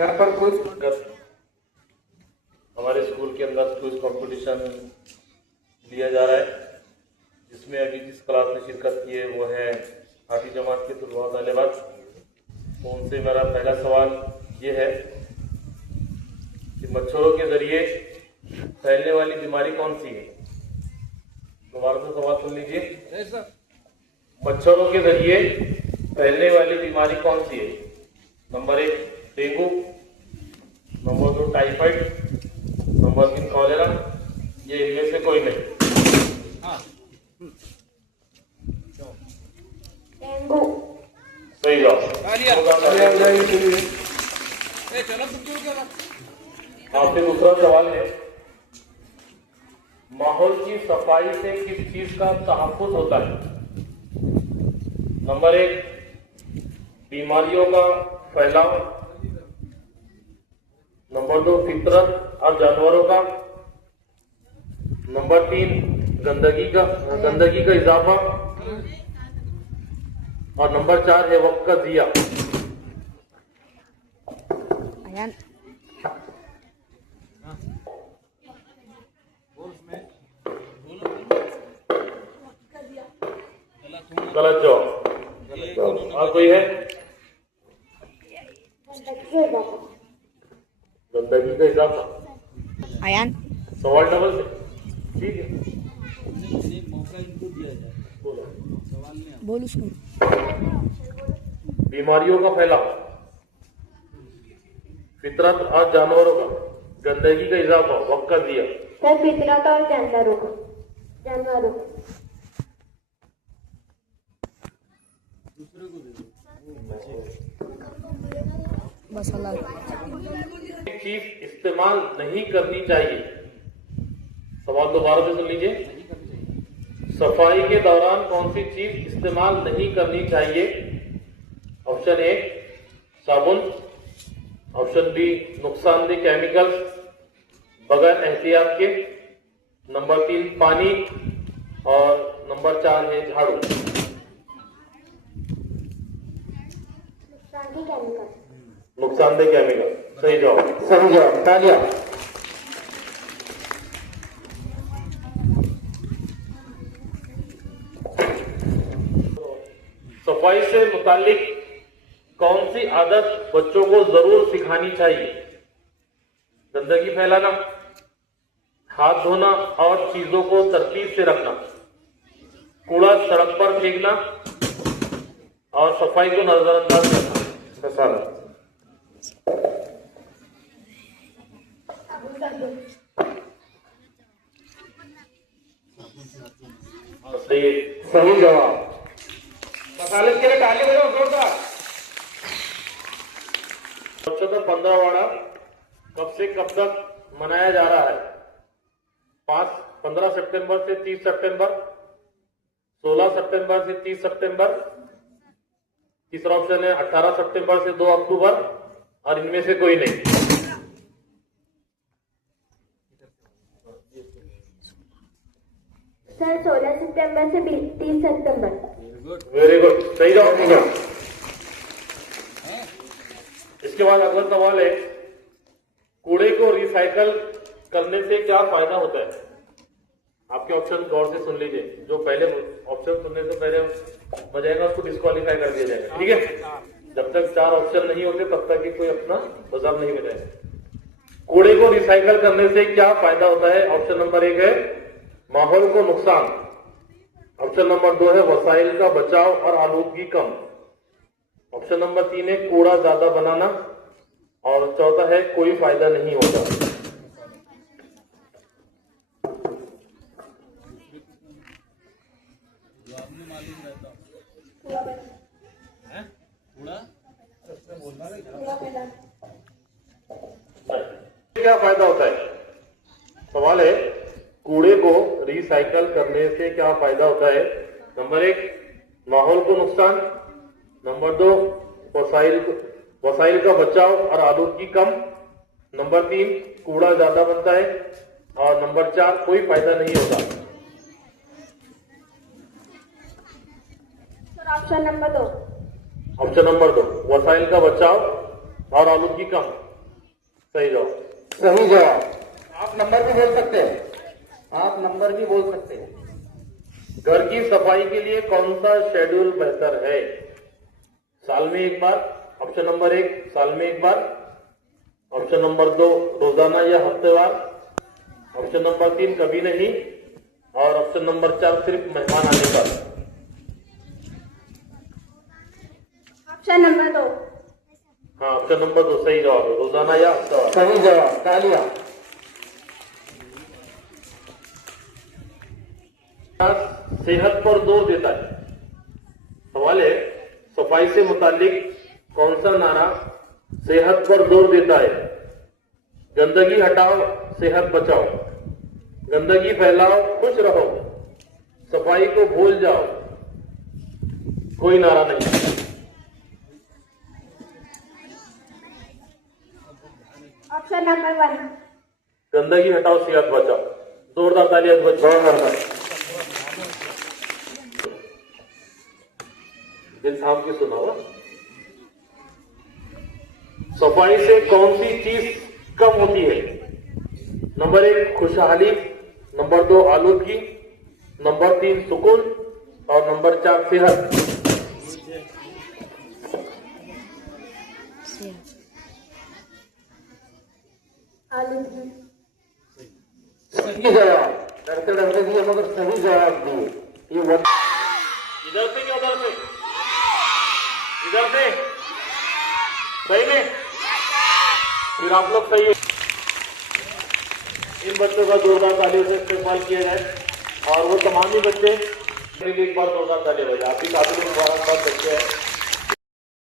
यहाँ पर कुछ हमारे स्कूल के अंदर क्विज कंपटीशन लिया जा रहा है, जिसमें अभी जिस क्लास में शिरकत की है वो है 8वीं जमात के तुलबा तालिबात। तो उनसे मेरा पहला सवाल ये है कि मच्छरों के जरिए फैलने वाली बीमारी कौन सी है? दोबारा से सवाल सुन लीजिए। मच्छरों के जरिए फैलने वाली बीमारी कौन सी है? Number 1 dengue, number 2 typhoid, number 3 cholera. ये इनमें से कोई नहीं। डेंगू। सही जवाब। आपसे दूसरा सवाल है, माहौल की सफाई से किस चीज का तहफ्फुज होता है? नंबर 1 बीमारियों का फैलाव, नंबर 2 फितरत और जानवरों का, नंबर 3 गंदगी का इजाफा, और नंबर 4 है वक्त का दिया। गलत जवाब। और कोई है? गंदगी का इजाफा। आयान सवाल डबल से ठीक है, बोल उसको। बीमारियों का फैलाव, फितरत और जानवरों का, गंदगी का इजाफा, वक्त का दिया। सर फितरत और जानवरों का। मसाला एक चीज इस्तेमाल नहीं करनी चाहिए। सवाल दोबारा से सुन लीजिए। सफाई के दौरान कौन सी चीज इस्तेमाल नहीं करनी चाहिए? ऑप्शन ए साबुन, ऑप्शन बी नुकसानदेह केमिकल्स बगैर एहतियात के, नंबर 3 पानी, और नंबर 4 है झाड़ू। नुकसानदेह केमिकल। सही जवाब। तालिया। सफाई से मुतालिक कौन सी आदत बच्चों को जरूर सिखानी चाहिए? गंदगी फैलाना, हाथ धोना और चीजों को तरतीब से रखना, कूड़ा सड़क पर फेंकना, और सफाई को नजरअंदाज करना। सही जवाब। मसाले के लिए ताली बजाओ जोरदार। स्वच्छता 15वाड़ा कब से कब तक मनाया जा रहा है? 15 सितंबर से 30 सितंबर, 16 सितंबर से 30 सितंबर, तीसरा ऑप्शन है 18 सितंबर से 2 अक्टूबर, और इनमें से कोई नहीं। सर 16 सितंबर से 30 सितंबर। Very good. सही जवाब होगा। इसके बाद अगला सवाल है, कूड़े को रिसाइकल करने से क्या फायदा होता है? आपके ऑप्शन गौर से सुन लीजिए। जो पहले ऑप्शन सुनने से पहले बजाएगा उसको डिस्क्वालीफाई कर दिया जाएगा, ठीक है? जब तक 4 ऑप्शन नहीं होते तब तक कि कोई अपना बजाव नहीं बजाएगा। कूड़े को रिसाइकल करने से क्या फायदा होता है? ऑप्शन नंबर 1 है माहौल को नुकसान, ऑप्शन नंबर 2 है वसाइल का बचाव और आलूदगी कम, ऑप्शन नंबर 3 है कूड़ा ज्यादा बनाना, और चौथा है कोई फायदा नहीं होता। क्या फायदा होता है? सवाल है, कूड़े को रिसाइकल करने से क्या फायदा होता है? नंबर 1 माहौल को नुकसान, नंबर 2 वसाइल का बचाव और आलूदगी कम, नंबर 3 कूड़ा ज्यादा बनता है, और नंबर 4 कोई फायदा नहीं होता। Option number 2। ऑप्शन नंबर 2 वसाइल का बचाव और आलूदगी कम। सही जवाब। सही जवाब। आप नंबर भी बोल सकते हैं, आप नंबर भी बोल सकते हैं। घर की सफाई के लिए कौन सा शेड्यूल बेहतर है? साल में एक बार, ऑप्शन नंबर 1 साल में एक बार, ऑप्शन नंबर 2 रोजाना या हफ्तेवार, ऑप्शन नंबर 3 कभी नहीं, और ऑप्शन नंबर 4 सिर्फ मेहमान आने पर। Option number 2। हाँ, ऑप्शन नंबर 2 सही जवाब है, रोजाना या हफ्तेवार। सही जवाब, तालियां। सेहत पर जोर देता है। सवाल है, सफाई से मुतालिक कौन सा नारा सेहत पर जोर देता है? गंदगी हटाओ, सेहत बचाओ, गंदगी फैलाओ, खुश रहो, सफाई को भूल जाओ। कोई नारा नहीं। Option number 1। गंदगी हटाओ, सेहत बचाओ। जोरदार तालियां बचाओ। दिल थाम के सुना हुआ। सफाई से कौन सी चीज कम होती है? नंबर 1 खुशहाली, नंबर 2 आलूदगी, नंबर 3 सुकून, और नंबर 4 सेहत। आलूदगी। सही जवाब। डरते डरते दिए मगर सही जवाब दिए। ये इधर से क्या उधर से? इधर से सही में? फिर आप लोग सही है। इन बच्चों का जोरदार तालियों से इस्तेमाल किया जाए, और वो तमाम ही बच्चे एक बार जोरदार तालियां बजाएं। आपकी काफी मुबारकबाद बच्चे हैं।